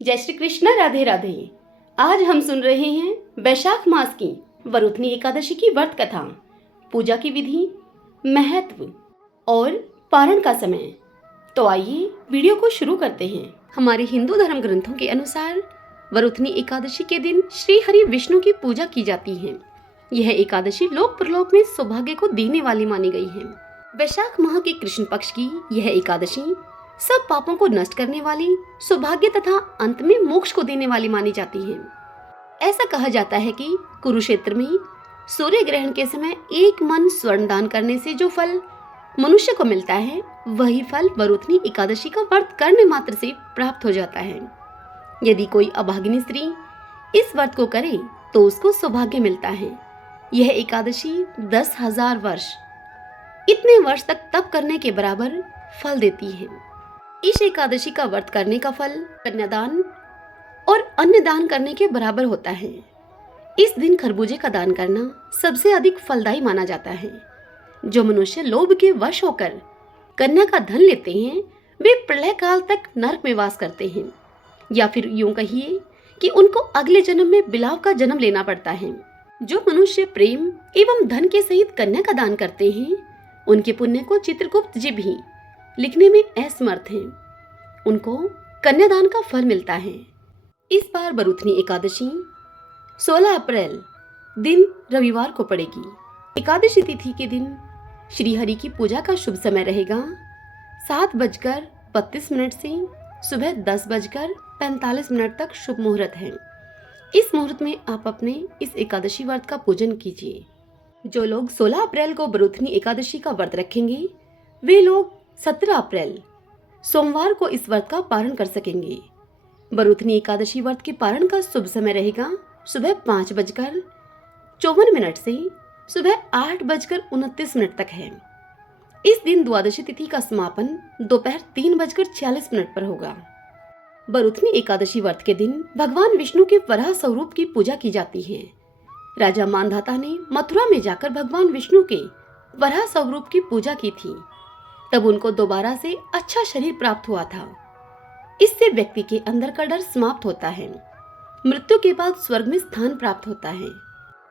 जय श्री कृष्ण, राधे राधे। आज हम सुन रहे हैं वैशाख मास की वरुथनी एकादशी की व्रत कथा, पूजा की विधि, महत्व और पारण का समय। तो आइए वीडियो को शुरू करते हैं। हमारे हिंदू धर्म ग्रंथों के अनुसार वरुथनी एकादशी के दिन श्री हरि विष्णु की पूजा की जाती है। यह एकादशी लोक परलोक में सौभाग्य को देने वाली मानी गई है। वैशाख माह के कृष्ण पक्ष की यह एकादशी सब पापों को नष्ट करने वाली, सौभाग्य तथा अंत में मोक्ष को देने वाली मानी जाती है। ऐसा कहा जाता है कि कुरुक्षेत्र में सूर्य ग्रहण के समय एक मन स्वर्ण दान करने से जो फल मनुष्य को मिलता है, वही फल वरुथनी एकादशी का व्रत करने मात्र से प्राप्त हो जाता है। यदि कोई अभागिनी स्त्री इस व्रत को करे तो उसको सौभाग्य मिलता है। यह एकादशी 10,000 वर्ष, इतने वर्ष तक तप करने के बराबर फल देती है। इस एकादशी का व्रत करने का फल कन्यादान और अन्य दान करने के बराबर होता है। इस दिन खरबूजे का दान करना सबसे अधिक फलदायी माना जाता है। जो मनुष्य लोभ के वश होकर कन्या का धन लेते हैं, वे प्रलय काल तक नरक में वास करते हैं, या फिर यूं कहिए कि उनको अगले जन्म में बिलाव का जन्म लेना पड़ता है। जो मनुष्य प्रेम एवं धन के सहित कन्या का दान करते हैं, उनके पुण्य को चित्रगुप्त जी भी लिखने में असमर्थ हैं। उनको कन्यादान का फल मिलता है। इस बार वरुथनी एकादशी 16 अप्रैल दिन रविवार को पड़ेगी। एकादशी तिथि के दिन श्री हरि की पूजा का शुभ समय रहेगा 7:32 से सुबह 10:45 तक शुभ मुहूर्त है। इस मुहूर्त में आप अपने इस एकादशी व्रत का पूजन कीजिए। जो लोग 16 अप्रैल को वरुथनी एकादशी का व्रत रखेंगे, वे लोग 17 अप्रैल सोमवार को इस व्रत का पारण कर सकेंगे। वरुथनी एकादशी व्रत के पारण का शुभ समय रहेगा सुबह 5:54 से सुबह 8:29 तक है। इस दिन द्वादशी तिथि का समापन दोपहर 3:46 पर होगा। वरुथनी एकादशी व्रत के दिन भगवान विष्णु के वराह स्वरूप की पूजा की जाती है। राजा मानधाता ने मथुरा में जाकर भगवान विष्णु के वराह स्वरूप की पूजा की थी। तब उनको दोबारा से अच्छा शरीर प्राप्त हुआ था। इससे व्यक्ति के अंदर का डर समाप्त होता है। मृत्यु के बाद स्वर्ग में स्थान प्राप्त होता है।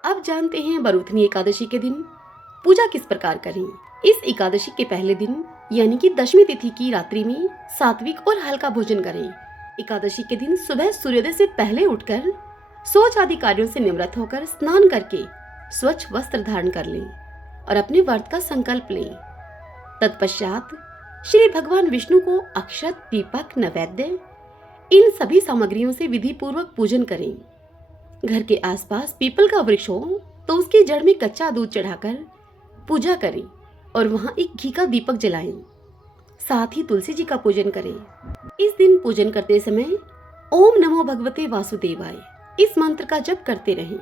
अब जानते हैं वरुथनी एकादशी के दिन पूजा किस प्रकार करें। इस एकादशी के पहले दिन यानी कि दशमी तिथि की रात्रि में सात्विक और हल्का भोजन करें। एकादशी के दिन सुबह सूर्योदय से पहले उठकर शौच आदि कार्यों से निवृत्त होकर स्नान करके स्वच्छ वस्त्र धारण कर लें और अपने व्रत का संकल्प लें। तत्पश्चात श्री भगवान विष्णु को अक्षत, दीपक, नैवेद्य इन सभी सामग्रियों से विधि पूर्वक पूजन करें। घर के आसपास पीपल का वृक्ष हो तो उसकी जड़ में कच्चा दूध चढ़ाकर पूजा करें और वहां एक घी का दीपक जलाएं। साथ ही तुलसी जी का पूजन करें। इस दिन पूजन करते समय ओम नमो भगवते वासुदेवाय इस मंत्र का जप करते रहें।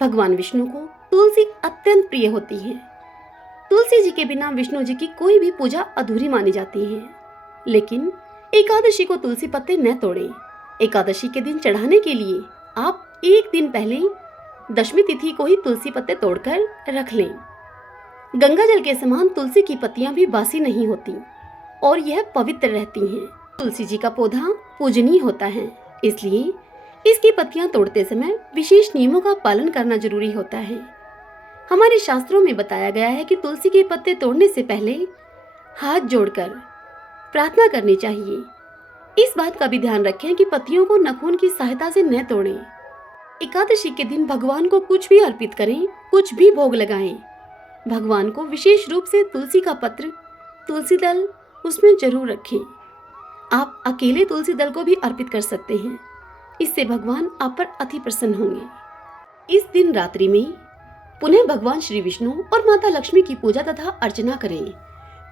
भगवान विष्णु को तुलसी अत्यंत प्रिय होती है। तुलसी जी के बिना विष्णु जी की कोई भी पूजा अधूरी मानी जाती है। लेकिन एकादशी को तुलसी पत्ते न तोड़ें। एकादशी के दिन चढ़ाने के लिए आप एक दिन पहले दशमी तिथि को ही तुलसी पत्ते तोड़कर रख लें। गंगा जल के समान तुलसी की पत्तियां भी बासी नहीं होती और यह पवित्र रहती हैं। तुलसी जी का पौधा पूजनीय होता है, इसलिए इसकी पत्तियां तोड़ते समय विशेष नियमों का पालन करना जरूरी होता है। हमारे शास्त्रों में बताया गया है कि तुलसी के पत्ते तोड़ने से पहले हाथ जोड़कर प्रार्थना करनी चाहिए। इस बात का भी ध्यान रखें कि पत्तियों को नाखून की सहायता से न तोड़ें। एकादशी के दिन भगवान को कुछ भी अर्पित करें, कुछ भी भोग लगाएं। भगवान को विशेष रूप से तुलसी का पत्र, तुलसी दल उसमें जरूर रखें। आप अकेले तुलसी दल को भी अर्पित कर सकते हैं। इससे भगवान आप पर अति प्रसन्न होंगे। इस दिन रात्रि में पुनः भगवान श्री विष्णु और माता लक्ष्मी की पूजा तथा अर्चना करें।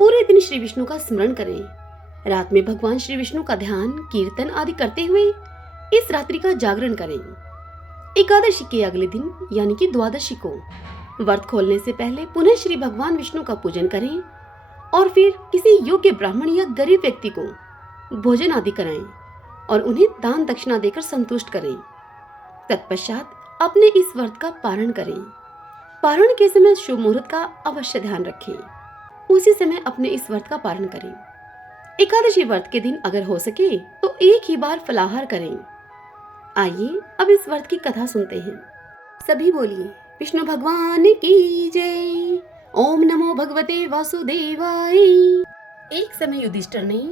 पूरे दिन श्री विष्णु का स्मरण करें। रात में भगवान श्री विष्णु का ध्यान, कीर्तन आदि करते हुए इस रात्रि का जागरण करें। एकादशी के अगले दिन यानी कि द्वादशी को व्रत खोलने से पहले पुनः श्री भगवान विष्णु का पूजन करें और फिर किसी योग्य ब्राह्मण या गरीब व्यक्ति को भोजन आदि कराएं और उन्हें दान दक्षिणा देकर संतुष्ट करें। तत्पश्चात अपने इस व्रत का पारण करें। पारण के समय शुभ मुहूर्त का अवश्य ध्यान रखें। उसी समय अपने इस व्रत का पारण करें। एकादशी व्रत के दिन अगर हो सके तो एक ही बार फलाहार करें। आइए अब इस व्रत की कथा सुनते हैं। सभी बोलिए विष्णु भगवान की जय। ओम नमो भगवते वासुदेवाय। एक समय युधिष्ठिर ने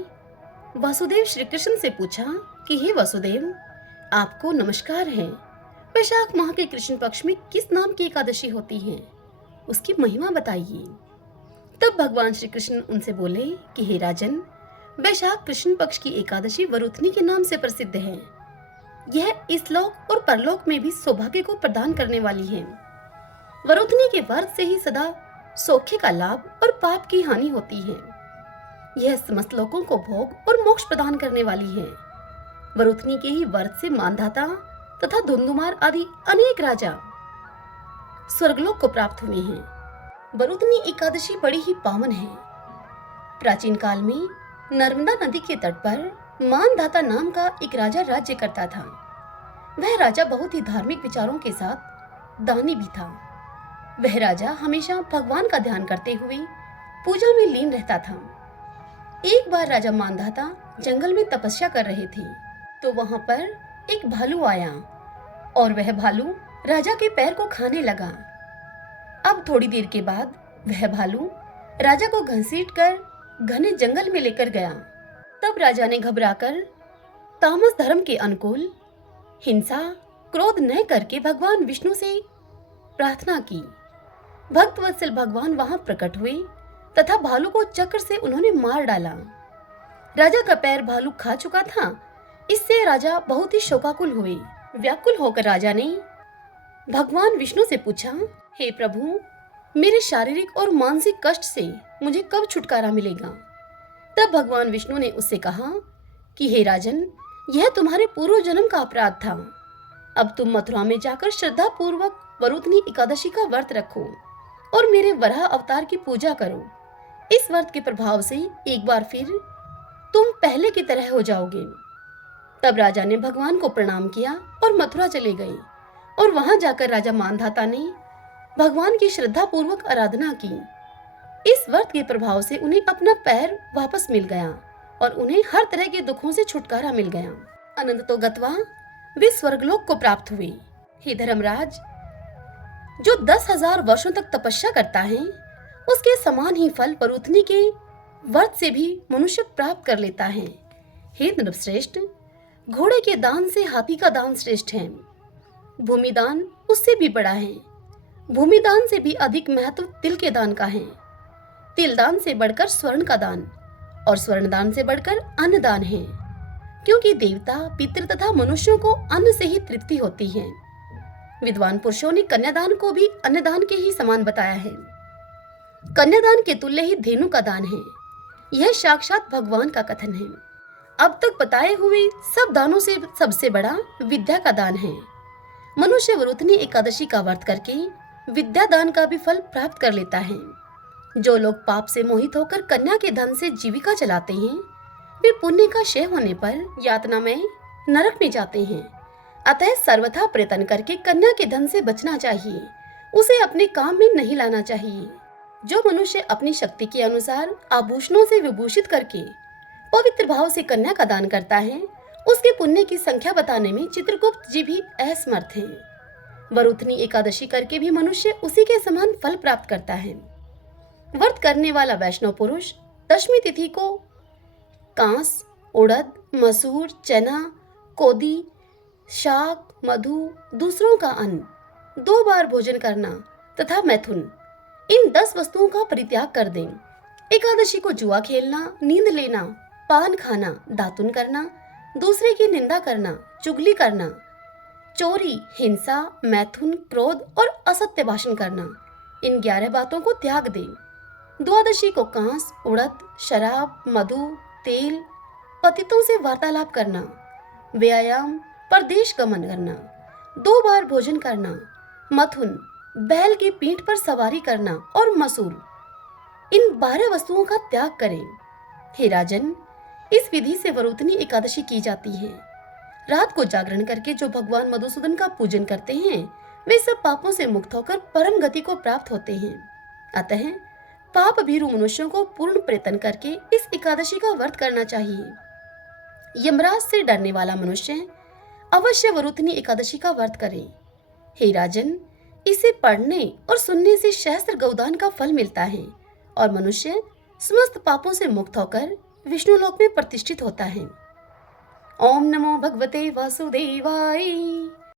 वासुदेव श्री कृष्ण से पूछा कि हे वासुदेव, आपको नमस्कार है। वैशाख माह के कृष्ण पक्ष में किस नाम की एकादशी होती है, उसकी महिमा बताइए। तब भगवान श्री कृष्ण उनसे बोले कि हे राजन, वैशाख कृष्ण पक्ष की एकादशी वरुथनी के नाम से प्रसिद्ध है। यह इस लोक और परलोक में भी सौभाग्य को प्रदान करने वाली है। वरुथनी के व्रत से ही सदा सौख्य का लाभ और पाप की हानि होती है। यह समस्त लोगों को भोग और मोक्ष प्रदान करने वाली है। वरुथनी के ही व्रत से मानधाता तथा धुंधुमार आदि अनेक राजा स्वर्गलोक को प्राप्त हुए हैं। वरुथनी एकादशी बड़ी ही पावन है। प्राचीन काल में नर्मदा नदी के तट पर मानधाता नाम का एक राजा राज्य करता था। वह राजा बहुत ही धार्मिक विचारों के साथ दानी भी था। वह राजा हमेशा भगवान का ध्यान करते हुए पूजा में लीन रहता था। एक बार राजा मानधाता जंगल में तपस्या कर रहे थे तो वहां पर एक भालू आया और वह भालू राजा के पैर को खाने लगा। अब थोड़ी देर के बाद वह भालू राजा को घसीटकर घने जंगल में लेकर गया। तब राजा ने घबराकर तामस धर्म के अनुकूल हिंसा क्रोध न करके भगवान विष्णु से प्रार्थना की। भक्त वत्सल भगवान वहां प्रकट हुए तथा भालू को चक्र से उन्होंने मार डाला। राजा का पैर भालू खा चुका था। इससे राजा बहुत ही शोकाकुल हुए। व्याकुल होकर राजा ने भगवान विष्णु से पूछा, हे प्रभु, मेरे शारीरिक और मानसिक कष्ट से मुझे कब छुटकारा मिलेगा? तब भगवान विष्णु ने उससे कहा कि हे राजन, यह तुम्हारे पूर्व जन्म का अपराध था। अब तुम मथुरा में जाकर श्रद्धा पूर्वक वरुथनी एकादशी का व्रत रखो और मेरे वराह अवतार की पूजा करो। इस व्रत के प्रभाव से एक बार फिर तुम पहले की तरह हो जाओगे। तब राजा ने भगवान को प्रणाम किया और मथुरा चले गए और वहां जाकर राजा मानधाता ने भगवान की श्रद्धा पूर्वक आराधना की। इस व्रत के प्रभाव से उन्हें अपना पैर वापस मिल गया और उन्हें हर तरह के दुखों से छुटकारा मिल गया। अनंतो गत्वा वे स्वर्गलोक को प्राप्त हुए। हे धर्मराज, जो 10,000 वर्षों तक तपस्या करता है उसके समान ही फल वरुथनी के व्रत से भी मनुष्य प्राप्त कर लेता है। हे नृपश्रेष्ठ, घोड़े के दान से हाथी का दान श्रेष्ठ है। भूमिदान उससे भी बड़ा है। भूमिदान से भी अधिक महत्व तिल के दान का है। तिल दान से बढ़कर स्वर्ण का दान और स्वर्ण दान से बढ़कर अन्न दान है, क्योंकि देवता, पितृ तथा मनुष्यों को अन्न से ही तृप्ति होती है। विद्वान पुरुषों ने कन्यादान को भी अन्नदान के ही समान बताया है। कन्यादान के तुल्य ही धेनु का दान है। यह साक्षात भगवान का कथन है। अब तक बताए हुए सब दानों से सबसे बड़ा विद्या का दान है। मनुष्य वरुथनी एकादशी का व्रत करके विद्या दान का भी फल प्राप्त कर लेता है। जो लोग पाप से मोहित होकर कन्या के धन से जीविका चलाते हैं, वे पुण्य का क्षय होने पर यातना में नरक में जाते हैं। अतः सर्वथा प्रयत्न करके कन्या के धन से बचना चाहिए। उसे अपने काम में नहीं लाना चाहिए। जो मनुष्य अपनी शक्ति के अनुसार आभूषणों से विभूषित करके पवित्र भाव से कन्या का दान करता है, उसके पुण्य की संख्या बताने में चित्रगुप्त जी भी असमर्थ हैं। वरुथनी एकादशी करके भी मनुष्य उसी के समान फल प्राप्त करता है। व्रत करने वाला वैष्णव पुरुष दशमी तिथि को कांस, उड़द, मसूर, चना, कोदी, शाक, मधु, दूसरों का अन्न, 2 बार भोजन करना तथा मैथुन, इन 10 वस्तुओं का परित्याग कर दें। एकादशी को जुआ खेलना, नींद लेना, पान खाना, दातुन करना, दूसरे की निंदा करना, चुगली करना, चोरी, हिंसा, मैथुन, क्रोध और असत्य भाषण करना, इन 11 बातों को त्याग दें। द्वादशी को कांस, उड़द, शराब, मधु, तेल, पतितों से वार्तालाप करना, व्यायाम, परदेश गमन करना, 2 बार भोजन करना, मथुन, बैल की पीठ पर सवारी करना और मसूर, इन 12 वस्तुओं का त्याग करें। हे राजन, इस विधि से वरुथनी एकादशी की जाती है। रात को जागरण करके जो भगवान मधुसूदन का पूजन करते हैं, वे सब पापों से मुक्त होकर परम गति को प्राप्त होते हैं। अतः पाप भीरु मनुष्यों को पूर्ण प्रयत्न करके इस एकादशी का व्रत करना चाहिए। यमराज से डरने वाला मनुष्य अवश्य वरुथनी एकादशी का व्रत करे। हे राजन, इसे पढ़ने और सुनने से सहस्त्र गौदान का फल मिलता है और मनुष्य समस्त पापों से मुक्त होकर विष्णु लोक में प्रतिष्ठित होता है। ओम नमो भगवते वासुदेवाय।